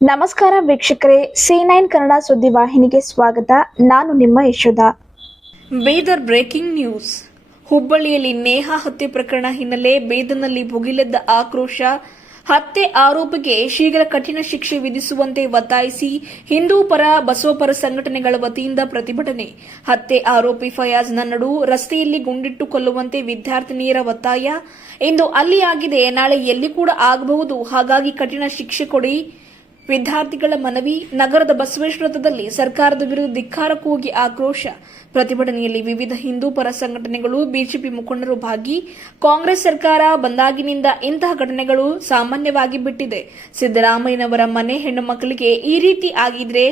ನಮಸ್ಕಾರ ವೀಕ್ಷಕರೇ, C9 ಕನ್ನಡ ಸುದ್ದಿವಾಹಿನಿಗೆ ಸ್ವಾಗತ. ನಾನು ನಿಮ್ಮ ಯಶೋಧ. Bidar breaking news. ಹುಬ್ಬಳ್ಳಿಯಲ್ಲಿ ನೇಹಾ ಹತ್ಯೆ ಪ್ರಕರಣ ಹಿನ್ನೆಲೆ ಬೀದರ್ನಲ್ಲಿ ಭುಗಿಲೆದ್ದ ಆಕ್ರೋಶ. ಹತ್ಯೆ ಆರೋಪಿಗೆ ಶೀಘ್ರ ಕಠಿಣ ಶಿಕ್ಷೆ ವಿಧಿಸುವಂತೆ ಒತ್ತಾಯಿಸಿ ಹಿಂದೂ ಪರ ಬಸವಪರ ಸಂಘಟನೆಗಳ ವತಿಯಿಂದ ಪ್ರತಿಭಟನೆ. ಹತ್ಯೆ ಆರೋಪಿ ಫಯಾಜ್ನ ನಡು ರಸ್ತೆಯಲ್ಲಿ ಗುಂಡಿಟ್ಟು ಕೊಲ್ಲುವಂತೆ ವಿದ್ಯಾರ್ಥಿನಿಯರ ಒತ್ತಾಯ. ಇಂದು ಅಲ್ಲಿ ಆಗಿದೆ, ನಾಳೆ ಎಲ್ಲಿ ಕೂಡ ಆಗಬಹುದು, ಹಾಗಾಗಿ ಕಠಿಣ ಶಿಕ್ಷೆ ಕೊಡಿ. ವಿದ್ಯಾರ್ಥಿಗಳ ಮನವಿ. ನಗರದ ಬಸವೇಶ್ವರದಲ್ಲಿ ಸರ್ಕಾರದ ವಿರುದ್ಧ ಧಿಕ್ಕಾರ ಕೂಗಿ ಆಕ್ರೋಶ. ಪ್ರತಿಭಟನೆಯಲ್ಲಿ ವಿವಿಧ ಹಿಂದೂ ಪರ ಸಂಘಟನೆಗಳು, ಬಿಜೆಪಿ ಮುಖಂಡರು ಭಾಗಿ. ಕಾಂಗ್ರೆಸ್ ಸರ್ಕಾರ ಬಂದಾಗಿನಿಂದ ಇಂತಹ ಘಟನೆಗಳು ಸಾಮಾನ್ಯವಾಗಿ ಬಿಟ್ಟಿದೆ. ಸಿದ್ದರಾಮಯ್ಯನವರ ಮನೆ ಹೆಣ್ಣು ಮಕ್ಕಳಿಗೆ ಈ ರೀತಿ ಆಗಿದ್ರೆ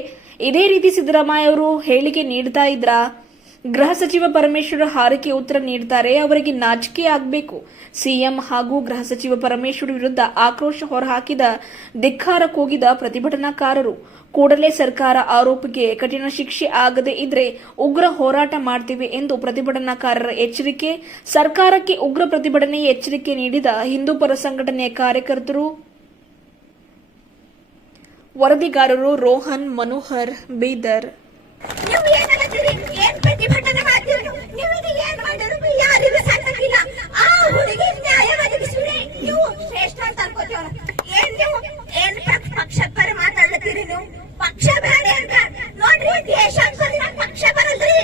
ಇದೇ ರೀತಿ ಸಿದ್ದರಾಮಯ್ಯ ಅವರು ಹೇಳಿಕೆ ನೀಡ್ತಾ ಇದ್ರಾ? ಗೃಹ ಸಚಿವ ಪರಮೇಶ್ವರ ಹಾರಿಕೆ ಉತ್ತರ ನೀಡುತ್ತಾರೆ, ಅವರಿಗೆ ನಾಚಿಕೆ ಆಗಬೇಕು. ಸಿಎಂ ಹಾಗೂ ಗೃಹ ಸಚಿವ ಪರಮೇಶ್ವರ್ ವಿರುದ್ಧ ಆಕ್ರೋಶ ಹೊರಹಾಕಿದ, ಧಿಕ್ಕಾರ ಕೂಗಿದ ಪ್ರತಿಭಟನಾಕಾರರು. ಕೂಡಲೇ ಸರ್ಕಾರ ಆರೋಪಿಗೆ ಕಠಿಣ ಶಿಕ್ಷೆ ಆಗದೇ ಇದ್ರೆ ಉಗ್ರ ಹೋರಾಟ ಮಾಡ್ತೇವೆ ಎಂದು ಪ್ರತಿಭಟನಾಕಾರರ ಎಚ್ಚರಿಕೆ. ಸರ್ಕಾರಕ್ಕೆ ಉಗ್ರ ಪ್ರತಿಭಟನೆ ಎಚ್ಚರಿಕೆ ನೀಡಿದ ಹಿಂದೂ ಪರ ಸಂಘಟನೆಯ ಕಾರ್ಯಕರ್ತರು. ವರದಿಗಾರರು ರೋಹನ್ ಮನೋಹರ್, ಬೀದರ್. ಪ್ರತಿಭಟನೆ ಮಾಡ್ತೀವಿ, ನೀವು ಏನ್ ಮಾಡಿದ್ರು ಯಾರಿಗೂ ಸಾಕಾಗಿಲ್ಲ. ಆ ಹುಡುಗಿ ನ್ಯಾಯ ಒದಗಿಸಿದ್ರೆ ನೀವು ಶ್ರೇಷ್ಠ ಅಂತ ಅನ್ಕೋತೀವ. ಏನ್ ನೀವು ಏನ್ ಪಕ್ಷ ಪರ ಮಾತಾಡ್ಲತ್ತೀರಿ? ನೀವು ಪಕ್ಷ ಬೇಡ ಅಂತ ನೋಡ್ರಿ, ದೇಶ ಅನ್ಕೋದಿನ ಪಕ್ಷ ಬರಲ್ರಿ,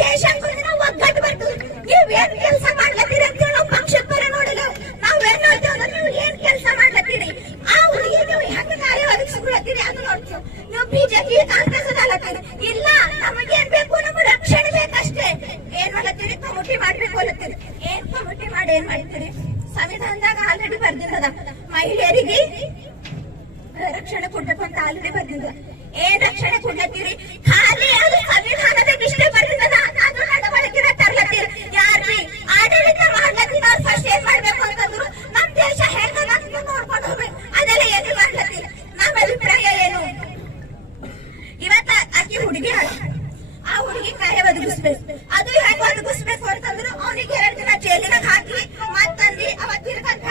ದೇಶ ಅನ್ಕೋದಿನ ಒಗ್ಗಟ್ಟು ಬರ್ತದೆ. ನೀವ್ ಏನ್ ಕೆಲಸ ಮಾಡ್ಲತ್ತೀರಿ ಅಂತ ನಾವು ಪಕ್ಷ ಪರ ನೋಡಿಲ್ಲ. ನಾವೇನ್ ನೋಡ್ತೇವೆ, ನೀವು ಏನ್ ಕೆಲಸ ಮಾಡ್ಲತ್ತೀರಿ, ಆ ಹುಡುಗಿ ನೀವು ಹೆಂಗ ನ್ಯಾಯ ಒದಗಿಸ್ಕೊಳತ್ತೀರಿ ಅದು ನೋಡ್ತೀವಿ. ನೀವು ಬಿಜೆಪಿ ಕಾಂಗ್ರೆಸ್ ಅಲ್ಲತ್ತೀರಿ, ಇಲ್ಲ ನಮಗೇನ್ ಬೇಕು, ನಮ್ಮ ರಕ್ಷಣೆ ಬೇಕಷ್ಟೇ. ಏನ್ ಮಾಡತ್ತೀರಿ? ಕಮಿಟಿ ಮಾಡ್ಬೇಕು ಅಲ್ಲತ್ತೀರಿ. ಏನ್ ಕಮಿಟಿ ಮಾಡಿ ಏನ್ ಮಾಡ್ತೀರಿ? ಸಂವಿಧಾನದಾಗ ಆಲ್ರೆಡಿ ಬರ್ದಿರದ ಮಹಿಳೆಯರಿಗೆ ರಕ್ಷಣೆ ಕೊಡ್ಬೇಕು ಅಂತ ಆಲ್ರೆಡಿ ಬರ್ದಿದ. ಏನ್ ರಕ್ಷಣೆ ಕೊಡ್ಲತ್ತೀರಿ? ಖಾಲಿ ಅದು ಸಂವಿಧಾನದಾಗ ಇಷ್ಟೇ ಬರ್ದಿದ್ದದ, ಅದು ನಡವಳಿಕೆನ ತರ್ಲತ್ತೀರಿ. ಯಾರ್ರಿ ಆಡಳಿತ ಮಾಡ್ಲತ್ತೀರ ಅವ್ರು ಫಸ್ಟ್ ಏನ್ ಮಾಡ್ಬೇಕು ಅಂತಂದ್ರು ನಮ್ ದೇಶ ಹೆಂಗ ನೋಡ್ಕೊಂಡು ಹೋಗ್ಬೇಕು, ಅದೆಲ್ಲ ಏನು ಮಾಡ್ಲತ್ತೀರಿ? ನಮ್ಮ ಅಭಿಪ್ರಾಯ ಏನು? ಇವತ್ತ ಆಕಿ ಹುಡುಗಿ ಆ ಹುಡುಗಿ ನ್ಯಾಯ ಒದಗಿಸ್ಬೇಕು. ಅದು ಹೆಂಗ್ ಒದಗಿಸ್ಬೇಕು ಅಂತಂದ್ರು ಅವನಿಗೆ 2 ದಿನ ಜೈಲಿನಾಗ ಹಾಕಿ ಮತ್ತಂದಿ ಅವತ್ತಿರ್ಕಂತ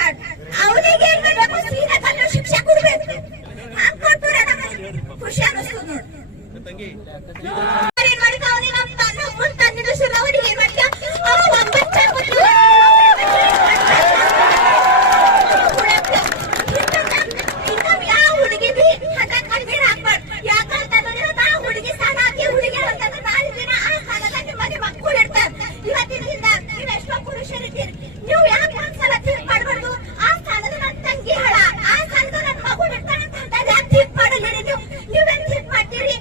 ಅವನಿಗೆ ಏನ್ ಮಾಡ್ಬೇಕು? ಸೀದಾ ಕಲ್ಲು ಶಿಕ್ಷೆ ಕೊಡ್ಬೇಕು. ಹಂಗ್ ಕೊಟ್ಟರೆ ನಮ್ಗೆ ಖುಷಿ ಅನ್ನಿಸ್ತದ ನೋಡಿ. ಏನ್ ಮಾಡಿದ ಅವನಿಗೆ ನಮ್ಮ ತಂದಿದ್ದು ಸುಳ್ಳು. ಅವನಿಗೆ ಏನ್ ಮಾಡಿದ? ಅವ ಒಂಬತ್ತು ಯಾವ ಹುಡುಗಿ ಬಿ ಹಠ ಕಣ್ಣೀರ್ ಹಾಕ್ಬಾರ್ದು. ಯಾಕಂತಂದ್ರೆ ಆ ಹುಡುಗಿ ಸ್ಥಾನ ಹಾಕಿ ಹುಡುಗಿ ಅಂತಂದ್ರೆ ನಾಳೆ ದಿನ ಆ ಸ್ಥಾನದಾಗ ನಿಮ್ಮನೆ ಮಕ್ಕಳು ಇರ್ತಾರೆ. ಇವತ್ತಿನ ದಿನ ನೀವು ಎಷ್ಟೋ ಪುರುಷರಿದ್ದೀರಿ, ನೀವು ಯಾಕೆ ಒಂದ್ಸಲ ಥಿಂಕ್ ಮಾಡಬಾರ್ದು? ಆ ಸ್ಥಾನದ ನನ್ನ ತಂಗಿ ಹಳ, ಆ ಸ್ಥಾನದ ನನ್ನ ಮಗು ಇರ್ತಾನೆ ಅಂತ ಯಾಕೆ ಥಿಂಕ್ ಮಾಡಲಿರಿ? ನೀವೇನ್ ಥಿಂಕ್ ಮಾಡ್ತೀರಿ?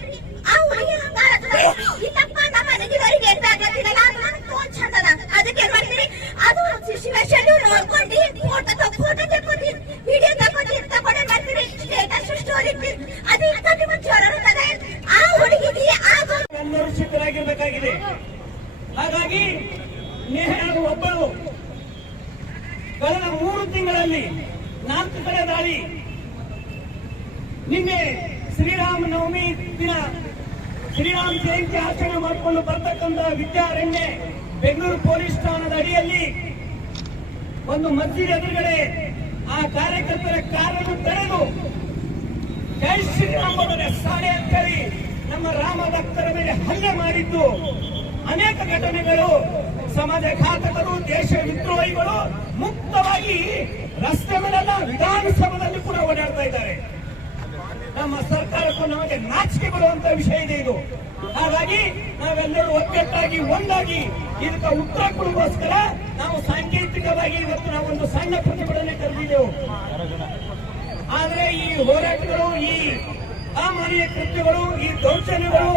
ಆ ಹುಡುಗಿ ಇಲ್ಲಪ್ಪ ನಮ್ಮ ಮನೆಗಿದವರಿಗೆ ಏನ್ ಬೇಕಾಗ್ತಿಲ್ಲ, ಅದು ನನಗೆ ತೋಚ್ ಚಂದದ, ಅದಕ್ಕೆ ಏನ್ ಮಾಡ್ತೀರಿ? ಅದು ಸಿಚುವೇಶನ್ ನೋಡ್ಕೊಂಡು ಫೋಟೋ ತಕ್ಕೊಂಡು ವಿಡಿಯೋ ತಗೊಂಡು ಮಾಡ್ತೀರಿ, ಸ್ಟೇಟಸ್ ಸ್ಟೋರಿ ಅದು ಇರ್ತದೆ. ನಿಮ್ಮ ಜ್ವರ ಇರ್ತದೆ. ಆ ಹುಡುಗಿಗೆ ಎಲ್ಲರೂ ಸಿದ್ಧರಾಗಿರ್ಬೇಕಾಗಿದೆ. ಹಾಗಾಗಿ ನೇಹಾ ಒಬ್ಬಳು ಕಳೆದ 3 ತಿಂಗಳಲ್ಲಿ 4 ಕಡೆ ದಾಳಿ. ನಿನ್ನೆ ಶ್ರೀರಾಮನವಮಿ ದಿನ ಶ್ರೀರಾಮ ಜಯಂತಿ ಆಚರಣೆ ಮಾಡಿಕೊಂಡು ಬರ್ತಕ್ಕಂಥ ವಿದ್ಯಾರಣ್ಯ ಬೆಂಗಳೂರು ಪೊಲೀಸ್ ಠಾಣದ ಅಡಿಯಲ್ಲಿ ಒಂದು ಮಸ್ಜಿದ್ ಎದುರುಗಡೆ ಆ ಕಾರ್ಯಕರ್ತರ ಕಾರನ್ನು ತಡೆದು ಜೈ ಶ್ರೀರಾಮ ಸಾಡೆ ಅಂತೇಳಿ ನಮ್ಮ ರಾಮ ಭಕ್ತರ ಮೇಲೆ ಹಲ್ಲೆ ಮಾಡಿದ್ದು ಅನೇಕ ಘಟನೆಗಳು. ಸಮಾಜಘಾತಕರು, ದೇಶ ವಿದ್ರೋಹಿಗಳು ಮುಕ್ತವಾಗಿ ರಸ್ತೆ ಮೇಲೆಲ್ಲ ವಿಧಾನಸಭೆಯಲ್ಲಿ ಕೂಡ ಓಡಾಡ್ತಾ ಇದ್ದಾರೆ. ನಮ್ಮ ಸರ್ಕಾರಕ್ಕೂ ನಮಗೆ ನಾಚಿಕೆ ಬರುವಂತ ವಿಷಯ ಇದೆ ಇದು. ಹಾಗಾಗಿ ನಾವೆಲ್ಲರೂ ಒಗ್ಗಟ್ಟಾಗಿ ಒಂದಾಗಿ ಇದಕ್ಕೆ ಉತ್ತರ ಕೊಡುವುದಕ್ಕೋಸ್ಕರ ನಾವು ಸಾಂಕೇತಿಕವಾಗಿ ಇವತ್ತು ನಾವೊಂದು ಸಣ್ಣ ಪ್ರತಿಭಟನೆ ಕರೆದಿದ್ದೆವು. ಆದ್ರೆ ಈ ಹೋರಾಟಗಳು, ಈ ಅಮಾನವೀಯ ಕೃತ್ಯಗಳು, ಈ ದೌರ್ಜನ್ಯಗಳು